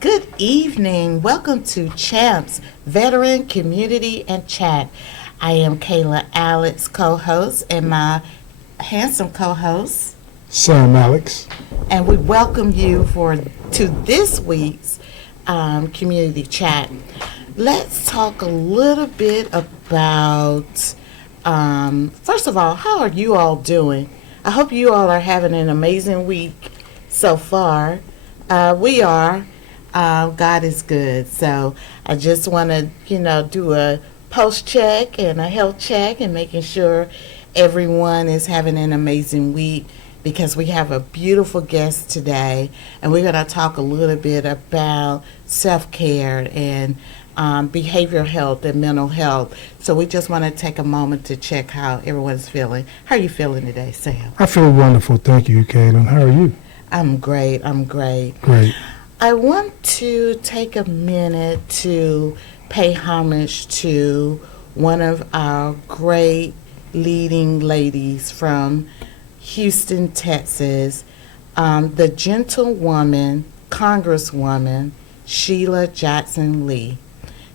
Good evening. Welcome to C.H.A.M.P's Veteran Community and Chat. I am Kayla Alex, co-host, and my handsome co-host, Sam Alex. and we welcome you to this week's community chat. Let's talk a little bit about. First of all, how are you all doing? I hope you all are having an amazing week so far. We are. God is good. So I just want to, do a post check and a health check and making sure everyone is having an amazing week because we have a beautiful guest today and we're going to talk a little bit about self-care and behavioral health and mental health. So we just want to take a moment to check how everyone's feeling. How are you feeling today, Sam? I feel wonderful. Thank you, Caitlin. How are you? I'm great. Great. I want to take a minute to pay homage to one of our great leading ladies from Houston, Texas, the gentlewoman, Congresswoman Sheila Jackson Lee.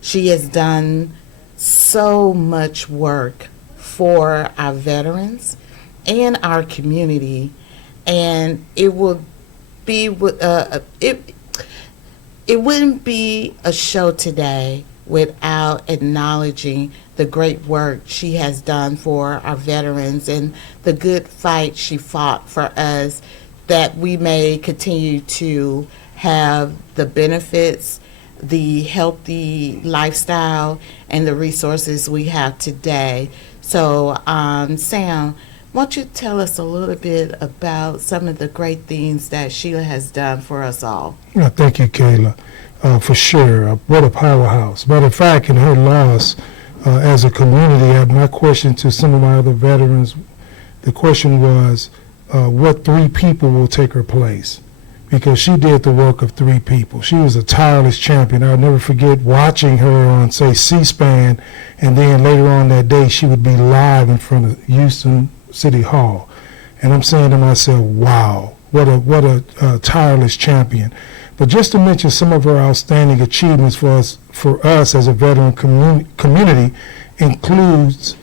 She has done so much work for our veterans and our community, and it wouldn't be a show today without acknowledging the great work she has done for our veterans and the good fight she fought for us that we may continue to have the benefits, the healthy lifestyle, and the resources we have today. So, Sam, why don't you tell us a little bit about some of the great things that Sheila has done for us all? Well, thank you, Kayla. For sure. What a powerhouse. Matter of fact, in her loss, as a community, my question to some of my other veterans, the question was, what three people will take her place? Because she did the work of three people. She was a tireless champion. I'll never forget watching her on, say, C-SPAN, and then later on that day, she would be live in front of Houston City Hall. And I'm saying to myself, wow, what a tireless champion. But just to mention some of her outstanding achievements for us as a veteran community includes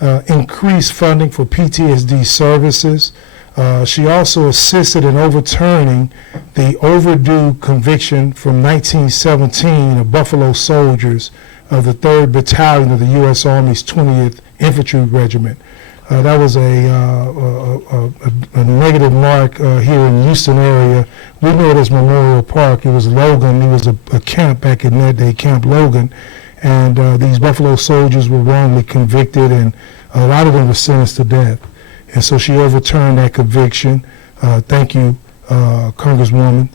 increased funding for PTSD services. She also assisted in overturning the overdue conviction from 1917 of Buffalo soldiers of the 3rd Battalion of the U.S. Army's 20th Infantry Regiment. That was a negative mark here in Houston area. We know it as Memorial Park. It was Logan. It was a camp back in that day, Camp Logan. And these Buffalo soldiers were wrongly convicted, and a lot of them were sentenced to death. And so she overturned that conviction. Thank you, Congresswoman.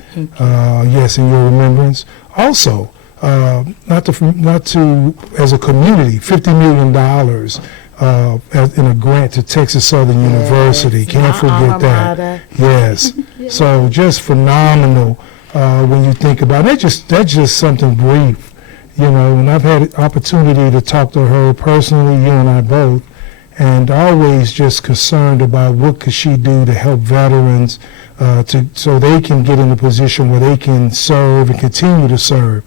Yes, in your remembrance. Also, not to as a community, $50 million. In a grant to Texas Southern University. Can't forget that. Yes. So just phenomenal when you think about it. That's just something brief. And I've had opportunity to talk to her personally, you and I both, and always just concerned about what could she do to help veterans so they can get in a position where they can serve and continue to serve.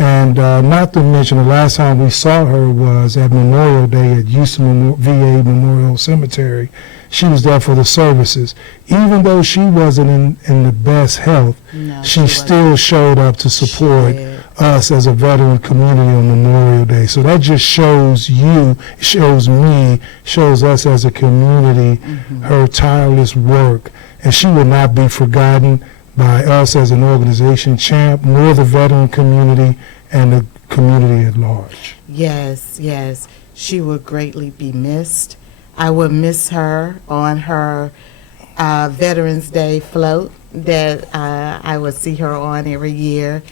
And not to mention, the last time we saw her was at Memorial Day at Houston VA Memorial Cemetery. She was there for the services. Even though she wasn't in the best health, she still showed up to support us as a veteran community on Memorial Day. So that just shows you, shows me, shows us as a community, her tireless work. And she will not be forgotten by us as an organization, C.H.A.M.P, nor the veteran community and the community at large. Yes. She will greatly be missed. I will miss her on her Veterans Day float that I will see her on every year.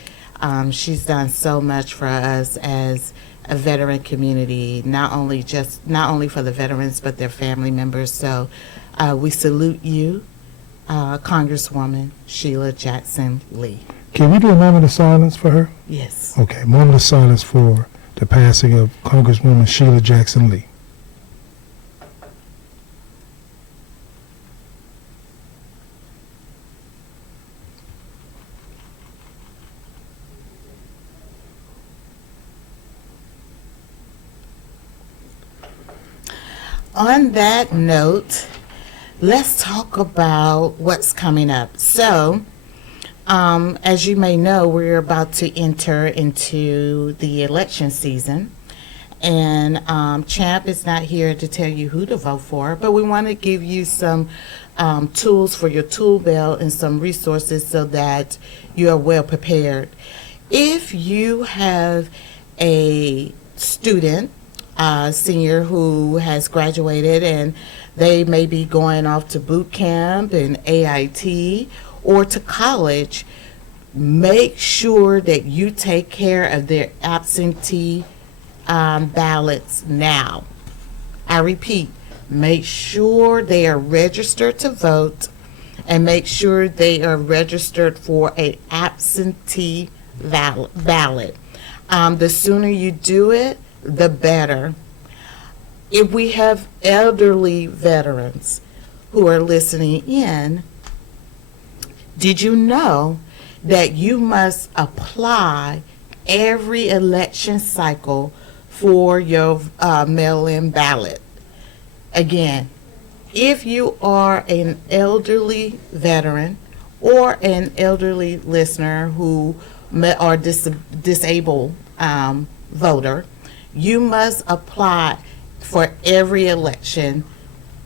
She's done so much for us as a veteran community, not only for the veterans, but their family members. So we salute you, Congresswoman Sheila Jackson Lee. Can we do a moment of silence for her? Yes. Okay, moment of silence for the passing of Congresswoman Sheila Jackson Lee. on that note, let's talk about what's coming up. So, as you may know, we're about to enter into the election season. And C.H.A.M.P is not here to tell you who to vote for, but we want to give you some tools for your tool belt and some resources so that you are well prepared. If you have a student, senior who has graduated and they may be going off to boot camp and AIT or to college, make sure that you take care of their absentee ballots now. I repeat, make sure they are registered to vote and make sure they are registered for an absentee ballot. The sooner you do it, the better. If we have elderly veterans who are listening in, did you know that you must apply every election cycle for your mail-in ballot? Again, if you are an elderly veteran or an elderly listener who are disabled voter, you must apply for every election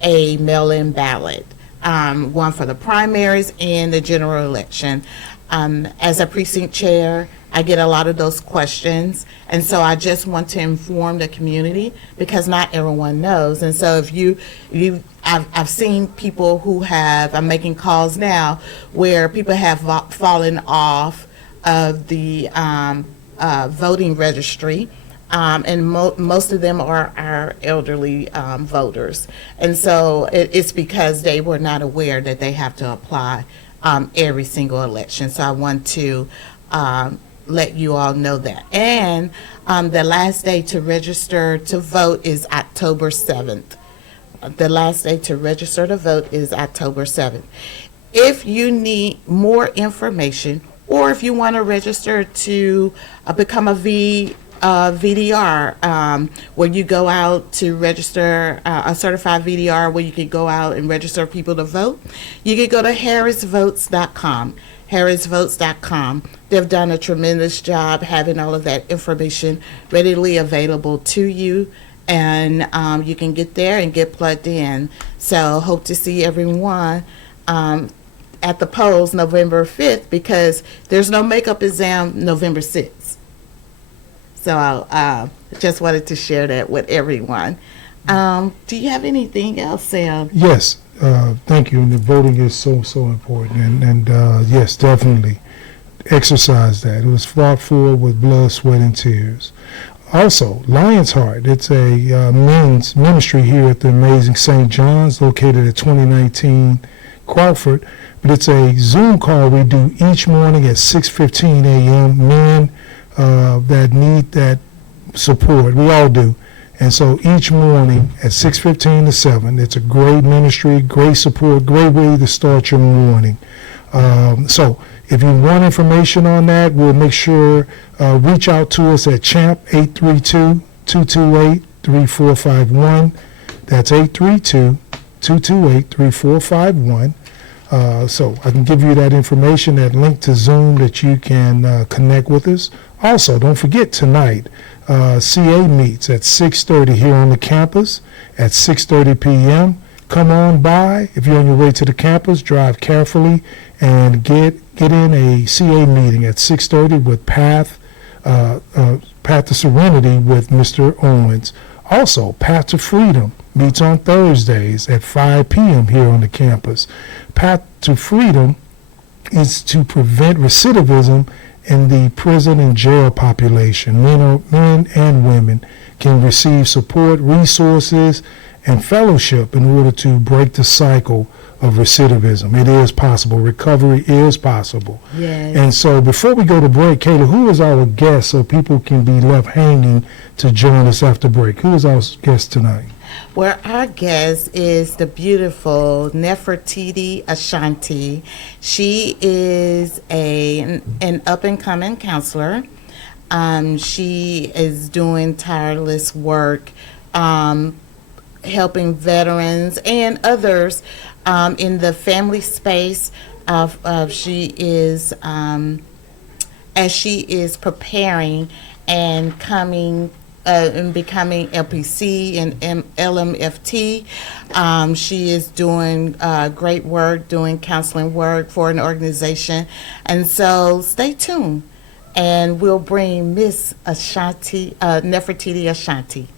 a mail-in ballot, one for the primaries and the general election. As a precinct chair, I get a lot of those questions, and so I just want to inform the community because not everyone knows. And so if I've seen people who have, I'm making calls now where people have fallen off of the voting registry, and most of them are our elderly voters. And so it's because they were not aware that they have to apply every single election. So I want to let you all know that. And the last day to register to vote is October 7th. The last day to register to vote is October 7th. If you need more information or if you want to register to become a VDR, where you go out to register, a certified VDR where you can go out and register people to vote, you can go to harrisvotes.com. harrisvotes.com. They've done a tremendous job having all of that information readily available to you, and you can get there and get plugged in. So hope to see everyone at the polls November 5th because there's no makeup exam November 6th. So I just wanted to share that with everyone. Do you have anything else, Sam? Yes, thank you. And the voting is so important. And yes, definitely exercise that. It was fought for with blood, sweat, and tears. Also, Lion's Heart, it's a men's ministry here at the amazing St. John's, located at 2019 Crawford. But it's a Zoom call we do each morning at 6:15 a.m. Men that need that support. We all do. And so each morning at 6:15 to 7, it's a great ministry, great support, great way to start your morning. So if you want information on that, we'll make sure reach out to us at C.H.A.M.P 832-228-3451. That's 832-228-3451. So I can give you that information, that link to Zoom that you can connect with us. Also, don't forget tonight, CA meets at 6:30 here on the campus at 6:30 p.m. Come on by. If you're on your way to the campus, drive carefully and get in a CA meeting at 6:30 with Path to Serenity with Mr. Owens. Also, Path to Freedom meets on Thursdays at 5 p.m. here on the campus. Path to Freedom is to prevent recidivism in the prison and jail population. Men and women can receive support, resources, and fellowship in order to break the cycle of recidivism. It is possible. Recovery is possible. Yes. And so before we go to break, Kayla, who is our guest so people can be left hanging to join us after break? Who is our guest tonight? Well, our guest is the beautiful Nefertiti Ashanti. She is an up-and-coming counselor. She is doing tireless work helping veterans and others in the family space. She is as she is preparing and coming and becoming LPC and LMFT. She is doing great work, doing counseling work for an organization. And so stay tuned, and we'll bring Miss Ashanti, Nefertiti Ashanti.